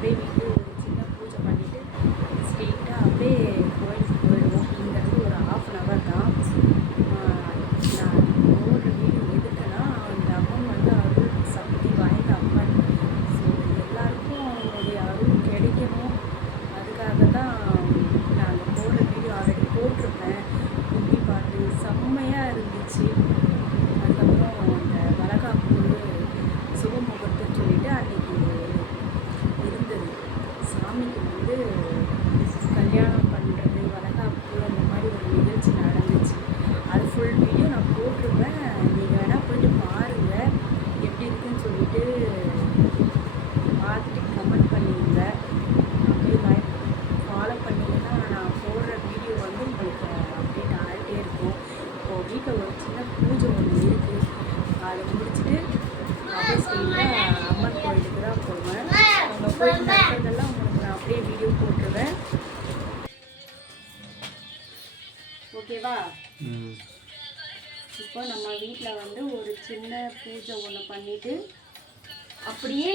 baby. போயிட்டு நடக்கிறதெல்லாம் உங்களுக்கு நான் அப்படியே வீடியோ போட்டுருவேன். ஓகேவா இப்போ நம்ம வீட்டில் வந்து ஒரு சின்ன பூஜை ஒன்று பண்ணிட்டு அப்படியே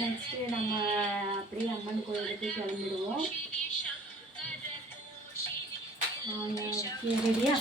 நெக்ஸ்ட்டு நம்ம அப்படியே அம்மன் கோயிலுக்கு கிளம்பிடுவோம். ரெடியா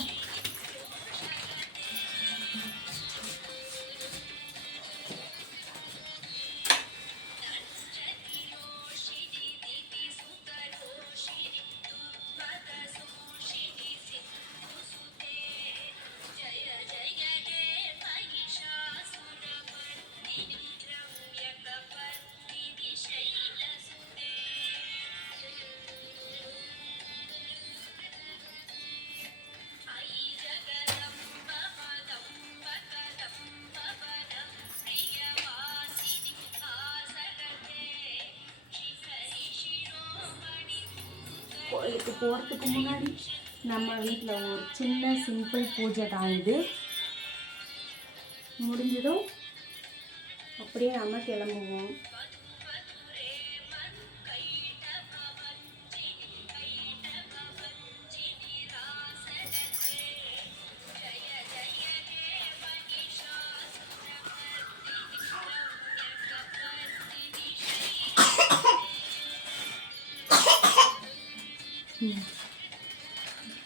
கோயிலுக்கு போகிறதுக்கு முன்னாடி நம்ம வீட்டில் ஒரு சின்ன சிம்பிள் பூஜை தான் இது. முடிஞ்சதும் அப்படியே நம்ம கிளம்புவோம்.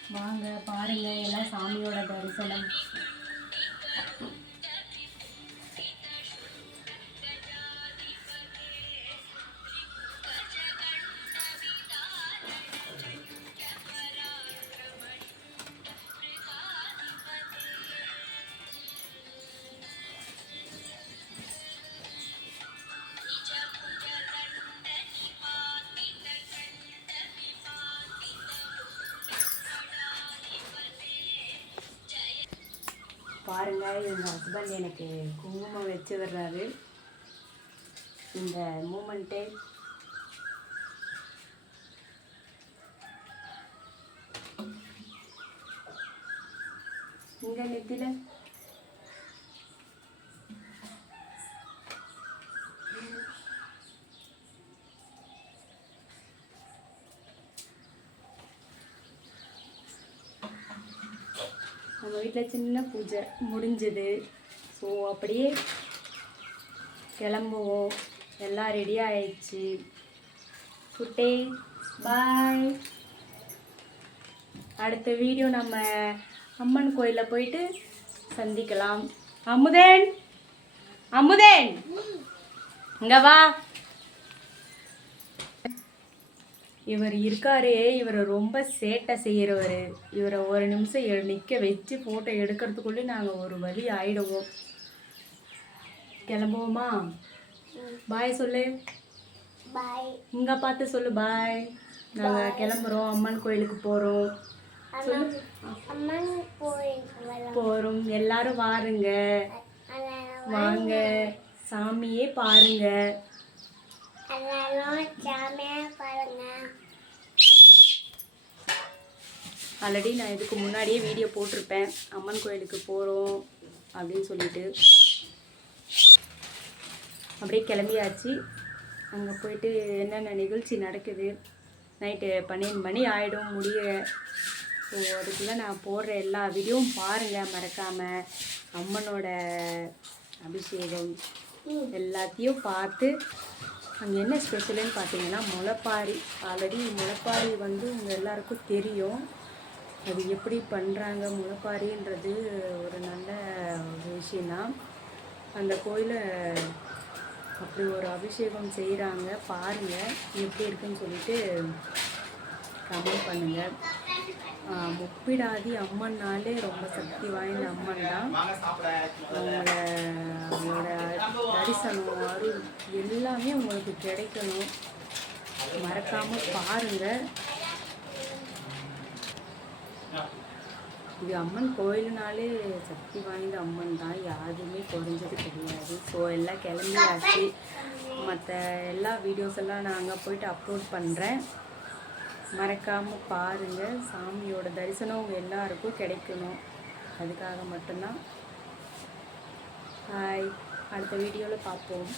வாங்க பாருங்க எல்லாம் சாமியோட தரிசனம். பாருங்க எங்கள் ஹஸ்பண்ட் எனக்கு குங்குமம் வச்சு வர்றாரு இந்த மூமெண்ட்டே இங்க நெத்தியில் நம்ம வீட்டில் சின்ன பூஜை முடிஞ்சது. ஸோ அப்படியே கிளம்புவோம். எல்லாம் ரெடி ஆயிடுச்சு. குட்டே பாய் அடுத்த வீடியோ நம்ம அம்மன் கோயிலில் போயிட்டு சந்திக்கலாம். அமுதேன் அமுதேன். இங்கே வா. இவர் இருக்காரே இவர் ரொம்ப சேட்டை செய்கிறவர் இவரை ஒரு நிமிஷம் நிக்க வச்சு ஃபோட்டோ எடுக்கிறதுக்குள்ளே நாங்கள் ஒரு வழி ஆயிடுவோம். கிளம்புவோமா? பாய் சொல்லு. பாய் இங்க பார்த்து சொல்லு பாய் நாங்கள் கிளம்புறோம் அம்மன் கோயிலுக்கு போகிறோம் போகிறோம் எல்லாரும் வாருங்க. வாங்க. சாமியே பாருங்க. சாமியா பாருங்க. ஆல்ரெடி நான் இதுக்கு முன்னாடியே வீடியோ போட்டிருப்பேன். அம்மன் கோயிலுக்கு போகிறோம் அப்படின்னு சொல்லிட்டு. அப்படியே கிளம்பியாச்சு. அங்கே போயிட்டு என்னென்ன நிகழ்ச்சி நடக்குது? நைட்டு பன்னெண்டு மணி ஆகிடும் முடிய. ஸோ அதுக்குள்ளே நான் போடுற எல்லா வீடியோவும் பாருங்கள் மறக்காமல் அம்மனோட அபிஷேகம் எல்லாத்தையும் பார்த்து அங்கே என்ன ஸ்பெஷலுன்னு பார்த்தீங்கன்னா முளைப்பாரி. ஆல்ரெடி முளைப்பாரி வந்து உங்கள் எல்லாருக்கும் தெரியும். அது எப்படி பண்ணுறாங்க முளைப்பாரின்றது ஒரு நல்ல ஒரு விஷயந்தான் அந்த கோயிலை அப்படி ஒரு அபிஷேகம் செய்கிறாங்க பாருங்கள் எப்படி இருக்குன்னு சொல்லிட்டு கமெண்ட் பண்ணுங்கள் முப்பிடாதி அம்மன்னாலே ரொம்ப சக்தி வாய்ந்த அம்மன் தான். அவங்கள அவங்களோட தரிசனம் அருள் எல்லாமே உங்களுக்கு கிடைக்கணும். மறக்காமல் பாருங்கள் இது அம்மன் கோயிலுனாலே சக்தி வாய்ந்த அம்மன் தான். யாருமே குறைஞ்சது கிடையாது. ஸோ எல்லாம் கிளம்பியாச்சு. மற்ற எல்லா வீடியோஸ் எல்லாம் நான் அங்கே போயிட்டு அப்லோட் பண்ணுறேன் மறக்காமல் பாருங்கள் சாமியோட தரிசனம் உங்கள் எல்லாருக்கும் கிடைக்கணும். அதுக்காக மட்டும்தான். ஹாய் அடுத்த வீடியோவில் பார்ப்போம்.